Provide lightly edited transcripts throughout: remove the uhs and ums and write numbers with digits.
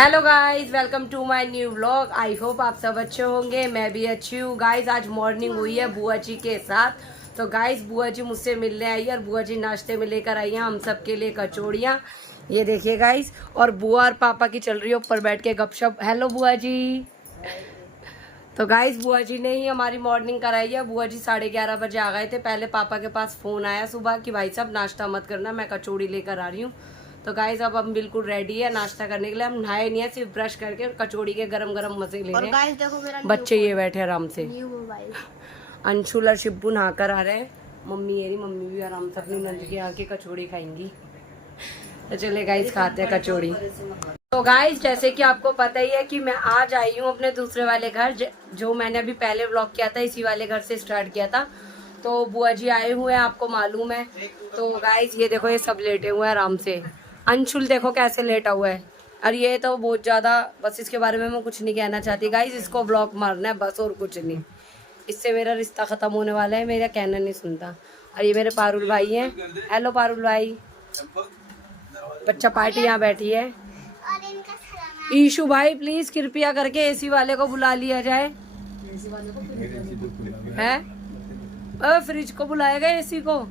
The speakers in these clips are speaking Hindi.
Hello guys, welcome to my new vlog. I hope आप सब अच्छे होंगे, मैं भी अच्छी हूँ। गाइस आज मॉर्निंग हुई है बुआ जी के साथ। तो गाइस बुआ जी मुझसे मिलने आई है और बुआ जी नाश्ते में लेकर आई हैं हम सब के लिए कचौड़ियाँ। ये देखिए गाइस, और बुआ और पापा की चल रही है ऊपर बैठ के गपशप। हेलो बुआ जी। तो गाइस बुआ जी ने ही हमारी मॉर्निंग कराई है। बुआ जी 11:30 बजे आ गए थे। पहले पापा के पास फोन आया सुबह कि भाई साहब नाश्ता मत करना, मैं कचौड़ी लेकर आ रही हूँ। तो गाइस अब हम बिल्कुल रेडी है नाश्ता करने के लिए। हम नहाए नहीं है, सिर्फ ब्रश करके कचौड़ी के गरम गरम मजे ले रहे हैं। देखो मेरा बच्चे ये बैठे आराम से। New mobile. अंशुल और शिब्बू नहाकर आ रहे हैं। मम्मी भी आराम से अपनी नंद के आके कचौड़ी खाएंगी। तो चले गाइस खाते हैं कचौड़ी। तो गाइस जैसे कि आपको पता ही है कि मैं आज आई हूँ अपने दूसरे वाले घर, जो मैंने अभी पहले व्लॉग किया था इसी वाले घर से स्टार्ट किया था। तो बुआ जी आए हुए हैं, आपको मालूम है। तो गाइस ये देखो, ये सब लेटे हुए हैं आराम से। अंशुल देखो कैसे लेटा हुआ है। और ये तो बहुत ज्यादा, बस इसके बारे में मैं कुछ नहीं कहना चाहती गाइस। इसको ब्लॉक मारना है बस, और कुछ नहीं। इससे मेरा रिश्ता खत्म होने वाला है, मेरा कहना नहीं सुनता। और ये मेरे पारुल भाई हैं। हेलो पारुल भाई। बच्चा पार्टी यहाँ बैठी है। ईशु भाई प्लीज कृपया करके एसी वाले को बुला लिया जाए। है फ्रिज को बुलाएगा, एसी को।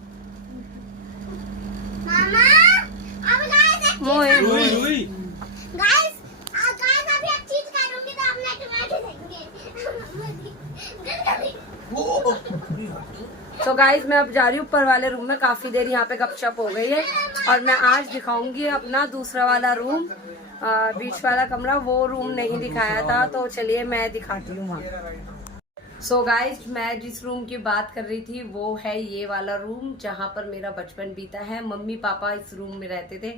मोए तो गाइस मैं अब जा रही हूँ ऊपर वाले रूम में। काफी देर यहाँ पे गपशप हो गई है और मैं आज दिखाऊंगी अपना दूसरा वाला रूम। बीच वाला कमरा, वो रूम नहीं दिखाया था, तो चलिए मैं दिखाती हूँ वहाँ। सो गाइस मैं जिस रूम की बात कर रही थी वो है ये वाला रूम, जहाँ पर मेरा बचपन बीता है। मम्मी पापा इस रूम में रहते थे,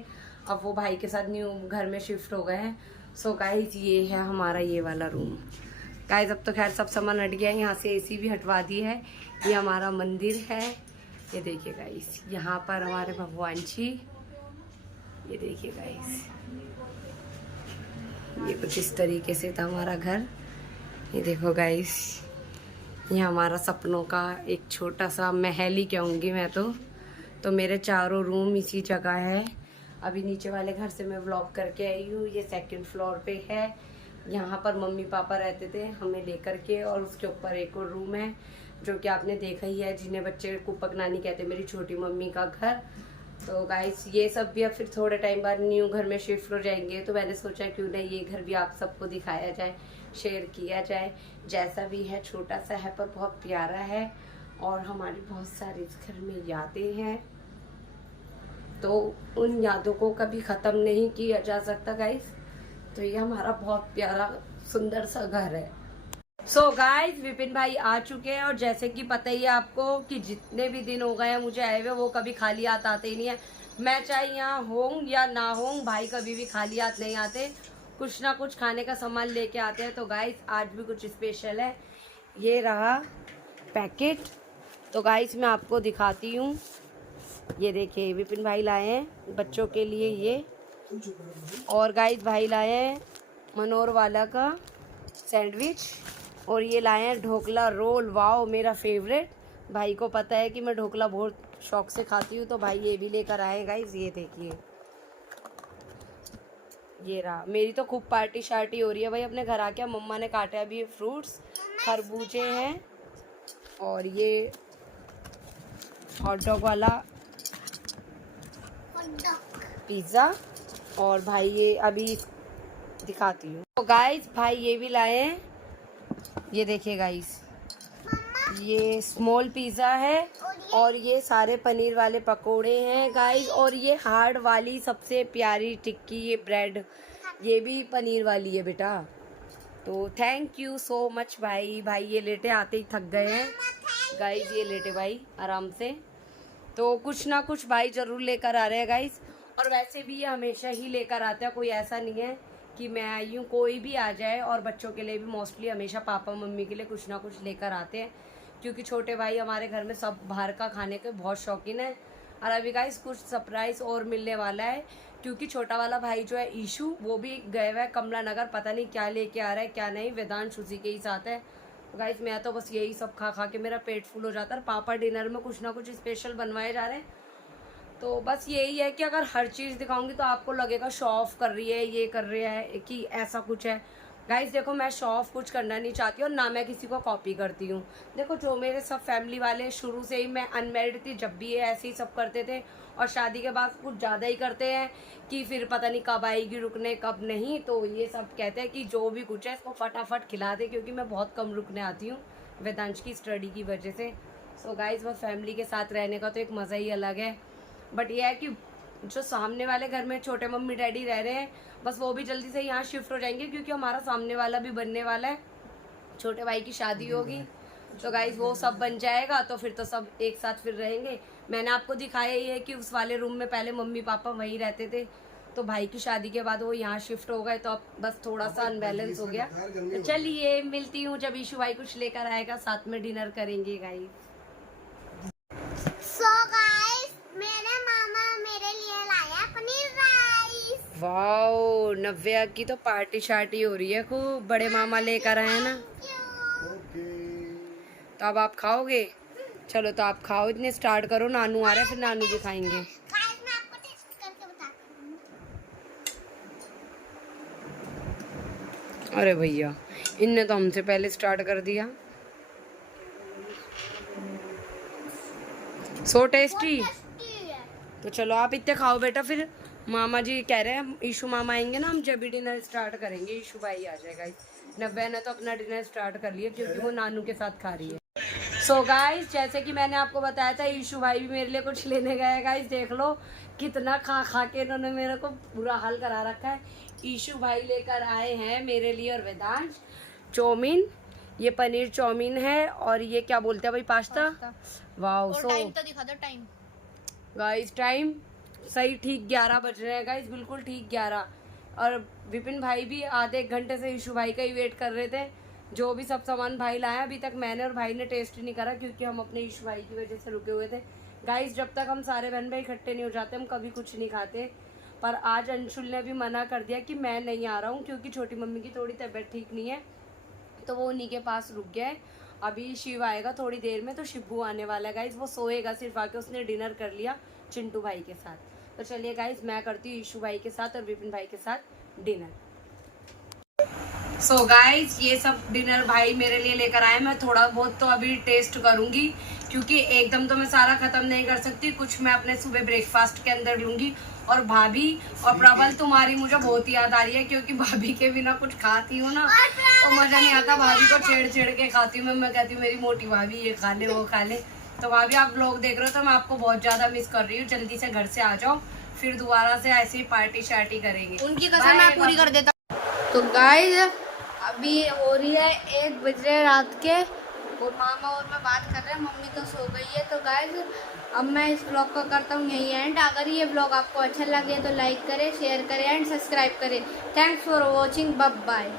अब वो भाई के साथ न्यू घर में शिफ्ट हो गए हैं। सो गाइस ये है हमारा ये वाला रूम। गाइस अब तो खैर सब सामान हट गया है, यहाँ से एसी भी हटवा दी है। ये हमारा मंदिर है, ये देखिए गाइस। यहाँ पर हमारे भगवान जी, ये देखिए गाइस। ये कुछ इस तरीके से था हमारा घर। ये देखो गाइस, ये हमारा सपनों का एक छोटा सा महल ही कहूँगी मैं तो मेरे चारों रूम इसी जगह है। अभी नीचे वाले घर से मैं व्लॉग करके आई हूँ। ये सेकंड फ्लोर पे है, यहाँ पर मम्मी पापा रहते थे हमें लेकर के। और उसके ऊपर एक और रूम है जो कि आपने देखा ही है, जिन्हें बच्चे कुपक नानी कहते हैं, मेरी छोटी मम्मी का घर। तो गाइस ये सब भी अब फिर थोड़े टाइम बाद न्यू घर में शिफ्ट हो जाएंगे, तो मैंने सोचा क्यों ना ये घर भी आप सबको दिखाया जाए, शेयर किया जाए। जैसा भी है छोटा सा है पर बहुत प्यारा है, और हमारी बहुत सारी इस घर में यादें हैं, तो उन यादों को कभी ख़त्म नहीं किया जा सकता गाइस। तो ये हमारा बहुत प्यारा सुंदर सा घर है। सो गाइस विपिन भाई आ चुके हैं, और जैसे कि पता ही है आपको कि जितने भी दिन हो गए हैं मुझे आए हुए, वो कभी खाली हाथ आते ही नहीं है। मैं चाहे यहाँ हूँ या ना हूँ, भाई कभी भी खाली हाथ नहीं आते, कुछ ना कुछ खाने का सामान लेके आते हैं। तो गाइस आज भी कुछ स्पेशल है। ये रहा पैकेट। तो गाइस मैं आपको दिखाती हूँ, ये देखिए विपिन भाई लाए हैं बच्चों के लिए ये। और गाइस भाई लाए हैं मनोर वाला का सैंडविच, और ये लाए हैं ढोकला रोल। वाओ मेरा फेवरेट। भाई को पता है कि मैं ढोकला बहुत शौक से खाती हूँ, तो भाई ये भी लेकर आए गाइस। ये देखिए, ये रहा। मेरी तो खूब पार्टी शार्टी हो रही है भाई अपने घर आके। मम्मा ने काटे अभी ये फ्रूट्स, खरबूजे हैं, और ये हॉट डॉग वाला पिज़्ज़ा। और भाई ये अभी दिखाती हूँ। तो गाइस भाई ये भी लाए हैं, ये देखिए गाइस, ये स्मॉल पिज़्ज़ा है, और ये सारे पनीर वाले पकोड़े हैं गाइस। और ये हार्ड वाली सबसे प्यारी टिक्की, ये ब्रेड, ये भी पनीर वाली है बेटा। तो थैंक यू सो मच भाई। भाई ये लेटे आते ही थक गए हैं गाइस, ये लेटे भाई आराम से। तो कुछ ना कुछ भाई जरूर लेकर आ रहे हैं गाइस, और वैसे भी ये हमेशा ही लेकर आते हैं। कोई ऐसा नहीं है कि मैं आई हूँ, कोई भी आ जाए। और बच्चों के लिए भी मोस्टली हमेशा पापा मम्मी के लिए कुछ ना कुछ लेकर आते हैं, क्योंकि छोटे भाई हमारे घर में सब बाहर का खाने के बहुत शौकीन है। और अभी गाइस कुछ सरप्राइज और मिलने वाला है, क्योंकि छोटा वाला भाई जो है ईशु, वो भी गए हुआ है कमला नगर, पता नहीं क्या लेके आ रहा है क्या नहीं। वेदांश उसी के ही साथ है। गाइस मैं तो बस यही सब खा खा के मेरा पेट फुल हो जाता है। पापा डिनर में कुछ ना कुछ स्पेशल बनवाए जा रहे हैं। तो बस यही है कि अगर हर चीज़ दिखाऊंगी तो आपको लगेगा शो ऑफ कर रही है, ये कर रही है, कि ऐसा कुछ है। गाइस देखो, मैं शो ऑफ कुछ करना नहीं चाहती और ना मैं किसी को कॉपी करती हूँ। देखो, जो मेरे सब फैमिली वाले शुरू से ही, मैं अनमेरिड थी जब भी, ये ऐसे ही सब करते थे, और शादी के बाद कुछ ज़्यादा ही करते हैं कि फिर पता नहीं कब आएगी रुकने कब नहीं। तो ये सब कहते हैं कि जो भी कुछ है इसको फटाफट खिला दे, क्योंकि मैं बहुत कम रुकने आती हूँ वेदांश की स्टडी की वजह से। सो गाइस, बस फैमिली के साथ रहने का तो एक मज़ा ही अलग है। बट ये है कि जो सामने वाले घर में छोटे मम्मी डैडी रह रहे हैं, बस वो भी जल्दी से यहाँ शिफ्ट हो जाएंगे, क्योंकि हमारा सामने वाला भी बनने वाला है, छोटे भाई की शादी होगी। तो गाइज वो सब बन जाएगा तो फिर तो सब एक साथ फिर रहेंगे। मैंने आपको दिखाया ही है कि उस वाले रूम में पहले मम्मी पापा वहीं रहते थे, तो भाई की शादी के बाद वो यहाँ शिफ्ट हो गए, तो अब बस थोड़ा सा अनबैलेंस हो गया। तो चलिए मिलती हूँ जब ईशु भाई कुछ लेकर आएगा, साथ में डिनर करेंगे गाइज। मेरे मामा मेरे लिए लाया पनीर राइस। वाओ, नव्या की तो पार्टी शार्टी हो रही है खूब, बड़े मामा लेकर आए हैं ना। तो अब आप खाओगे? चलो तो आप खाओ, इतने स्टार्ट करो, नानू आ रहे हैं, फिर नानू भी खाएंगे। मैं आपको टेस्ट करके बताती हूँ। अरे भैया, इनने तो हमसे पहले स्टार्ट कर दिया। So tasty. तो चलो आप इतने खाओ बेटा, फिर मामा जी कह रहे हैं ईशु मामा आएंगे ना, हम जब भी डिनर स्टार्ट करेंगे। ईशु भाई आ जाएगा। नव्या ने तो अपना डिनर स्टार्ट कर लिया, क्योंकि वो नानू के साथ खा रही है। सो गाइस, जैसे कि मैंने आपको बताया था, ईशु भाई भी मेरे लिए कुछ लेने गए। गाइस देख लो, कितना खा खा के इन्होंने मेरे को बुरा हाल करा रखा है। ईशु भाई लेकर आए हैं मेरे लिए और वेदांश चाउमीन। ये पनीर चाउमीन है, और ये क्या बोलते हैं भाई, पास्ता। वाओ। सो टाइम तो दिखा दो, टाइम गाइस, टाइम सही ठीक 11 बज रहे हैं गाइस, बिल्कुल ठीक 11। और विपिन भाई भी आधे एक घंटे से ईशु भाई का ही वेट कर रहे थे। जो भी सब सामान भाई लाया, अभी तक मैंने और भाई ने टेस्ट नहीं करा, क्योंकि हम अपने ईशु भाई की वजह से रुके हुए थे। गाइस, जब तक हम सारे बहन भाई इकट्ठे नहीं हो जाते, हम कभी कुछ नहीं खाते। पर आज अंशुल ने भी मना कर दिया कि मैं नहीं आ रहा हूँ, क्योंकि छोटी मम्मी की थोड़ी तबीयत ठीक नहीं है, तो वो उन्हीं के पास रुक गया है। अभी शिव आएगा थोड़ी देर में, तो शिबू आने वाला है गाइस। वो सोएगा सिर्फ आके, उसने डिनर कर लिया चिंटू भाई के साथ। तो चलिए गाइस, मैं करती हूँ ईशु भाई के साथ और विपिन भाई के साथ डिनर। सो गाइस, ये सब डिनर भाई मेरे लिए लेकर आए। मैं थोड़ा बहुत तो अभी टेस्ट करूंगी, क्योंकि एकदम तो मैं सारा खत्म नहीं कर सकती, कुछ मैं अपने सुबह ब्रेकफास्ट के अंदर लूंगी। और भाभी और प्रबल, तुम्हारी मुझे बहुत याद आ रही है, क्योंकि भाभी के बिना कुछ खाती हूँ ना तो मजा नहीं आता। भाभी को छेड़ के खाती हूँ मैं कहती हूँ मेरी मोटी भाभी ये खा ले वो खा ले। तो भाभी, आप लोग देख रहे हो तो मैं आपको बहुत ज्यादा मिस कर रही हूँ। जल्दी से घर से आ जाओ, फिर दोबारा से ऐसे ही पार्टी शार्टी करेंगे। उनकी कसम मैं पूरी कर देता हूँ। तो गाइस, अभी हो रही है 1 बजे रात के, और मामा और मैं बात कर रहे हैं, मम्मी तो सो गई है। तो गाइस, अब मैं इस ब्लॉग का करता हूँ यही एंड। अगर ये ब्लॉग आपको अच्छा लगे तो लाइक करें, शेयर करें एंड सब्सक्राइब करें। Thanks for watching, bye bye.